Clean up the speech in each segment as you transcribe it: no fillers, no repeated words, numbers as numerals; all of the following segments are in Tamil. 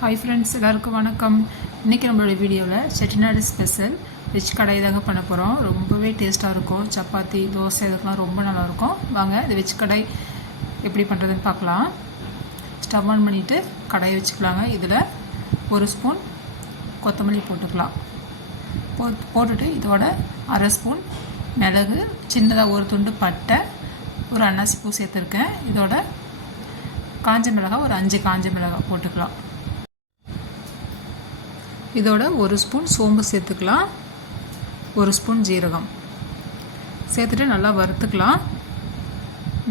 ஹாய் ஃப்ரெண்ட்ஸ், எல்லாருக்கும் வணக்கம். இன்றைக்கி நம்மளோட வீடியோவில் செட்டிநாடு ஸ்பெஷல் வெஜ் கடாய் தாங்க பண்ண போகிறோம். ரொம்பவே டேஸ்ட்டாக இருக்கும். சப்பாத்தி, தோசை இதுக்கெலாம் ரொம்ப நல்லாயிருக்கும். வாங்க இந்த வெஜ் கடாய் எப்படி பண்ணுறதுன்னு பார்க்கலாம். ஸ்டவ் ஆன் பண்ணிவிட்டு கடாயை வச்சுக்கலாங்க. இதில் ஒரு ஸ்பூன் கொத்தமல்லி போட்டுக்கலாம். போட்டுட்டு இதோட அரை ஸ்பூன் மிளகு, சின்னதாக ஒரு துண்டு பட்டை, ஒரு அன்னாசி பூ சேர்த்துருக்கேன். இதோட காஞ்ச மிளகாய் ஒரு 5 காஞ்ச மிளகாய் போட்டுக்கலாம். இதோட ஒரு ஸ்பூன் சோம்பு சேர்த்துக்கலாம். ஒரு ஸ்பூன் ஜீரகம் சேர்த்துட்டு நல்லா வறுத்துக்கலாம்.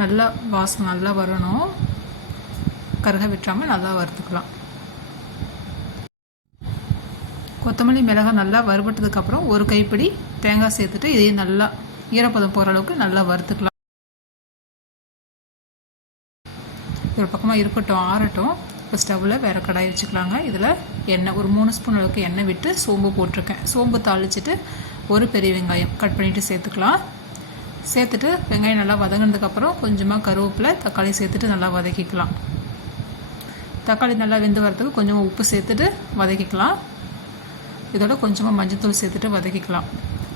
நல்லா வாசனை நல்லா வரணும். கருக விட்டுறாமல் நல்லா வறுத்துக்கலாம். கொத்தமல்லி மிளகாய் நல்லா வறுபட்டதுக்கப்புறம் ஒரு கைப்பிடி தேங்காய் சேர்த்துட்டு இதையும் நல்லா ஈரப்பதம் போகிற அளவுக்கு நல்லா வறுத்துக்கலாம். ஒரு பக்கமாக இருக்கட்டும், ஆறட்டும். இப்போ ஸ்டவ்வில் வேறு கடாய் வச்சுக்கலாங்க. இதில் எண்ணெய் ஒரு 3 ஸ்பூன் அளவுக்கு எண்ணெய் விட்டு சோம்பு போட்டிருக்கேன். சோம்பு தாளிச்சிட்டு ஒரு பெரிய வெங்காயம் கட் பண்ணிவிட்டு சேர்த்துக்கலாம். சேர்த்துட்டு வெங்காயம் நல்லா வதங்கினதுக்கப்புறம் கொஞ்சமாக கருவேப்பிலை, தக்காளி சேர்த்துட்டு நல்லா வதக்கிக்கலாம். தக்காளி நல்லா வெந்து வரதுக்கு கொஞ்சமாக உப்பு சேர்த்துட்டு வதக்கிக்கலாம். இதோட கொஞ்சமாக மஞ்சள்தூள் சேர்த்துட்டு வதக்கிக்கலாம்.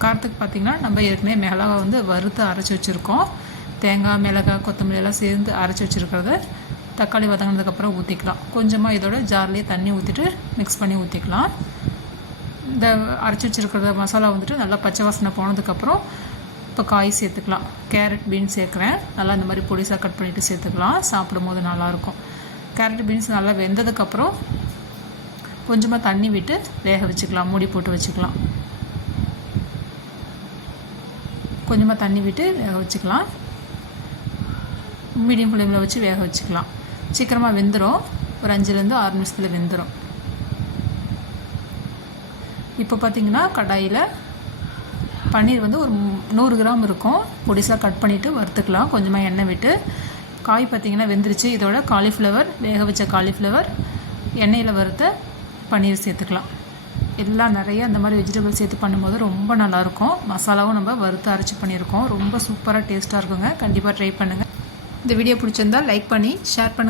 காரத்துக்கு பார்த்திங்கன்னா நம்ம ஏற்கனவே மிளகாய் வறுத்து அரைச்சி வச்சுருக்கோம். தேங்காய், மிளகாய், கொத்தமல்லி எல்லாம் சேர்ந்து அரைச்சி வச்சுருக்கிறத தக்காளி வதங்கினதுக்கப்புறம் ஊற்றிக்கலாம். கொஞ்சமாக இதோட ஜார்லேயே தண்ணி ஊற்றிட்டு மிக்ஸ் பண்ணி ஊற்றிக்கலாம். இந்த அரைச்சி வச்சுருக்கிற மசாலா நல்லா பச்சை வாசனை போனதுக்கப்புறம் இப்போ காய் சேர்த்துக்கலாம். கேரட், பீன்ஸ் சேர்க்குறேன். நல்லா இந்த மாதிரி பொடிசாக கட் பண்ணிவிட்டு சேர்த்துக்கலாம். சாப்பிடும் போது நல்லாயிருக்கும். கேரட், பீன்ஸ் நல்லா வெந்ததுக்கப்புறம் கொஞ்சமாக தண்ணி விட்டு வேக வச்சுக்கலாம். மூடி போட்டு வச்சுக்கலாம். கொஞ்சமாக தண்ணி விட்டு வேக வச்சுக்கலாம். மீடியம் ஃப்ளேமில் வச்சு வேக வச்சுக்கலாம். சீக்கிரமாக வெந்துடும். ஒரு 5லேருந்து 6 நிமிஷத்தில் வெந்துடும். இப்போ பார்த்திங்கன்னா கடாயில் பன்னீர் ஒரு 100 கிராம் இருக்கும். பொடிசாக கட் பண்ணிவிட்டு வறுத்துக்கலாம். கொஞ்சமாக எண்ணெய் விட்டு. காய் பார்த்திங்கன்னா வெந்துருச்சு. இதோட காலிஃப்ளவர், வேக வச்ச காலிஃப்ளவர், எண்ணெயில் வறுத்த பன்னீர் சேர்த்துக்கலாம். எல்லாம் நிறைய அந்த மாதிரி வெஜிடபிள் சேர்த்து பண்ணும்போது ரொம்ப நல்லாயிருக்கும். மசாலாவும் நம்ம வறுத்து அரைச்சி பண்ணியிருக்கோம். ரொம்ப சூப்பராக டேஸ்ட்டாக இருக்குங்க. கண்டிப்பாக ட்ரை பண்ணுங்கள். இந்த வீடியோ பிடிச்சிருந்தால் லைக் பண்ணி ஷேர் பண்ணுங்கள்.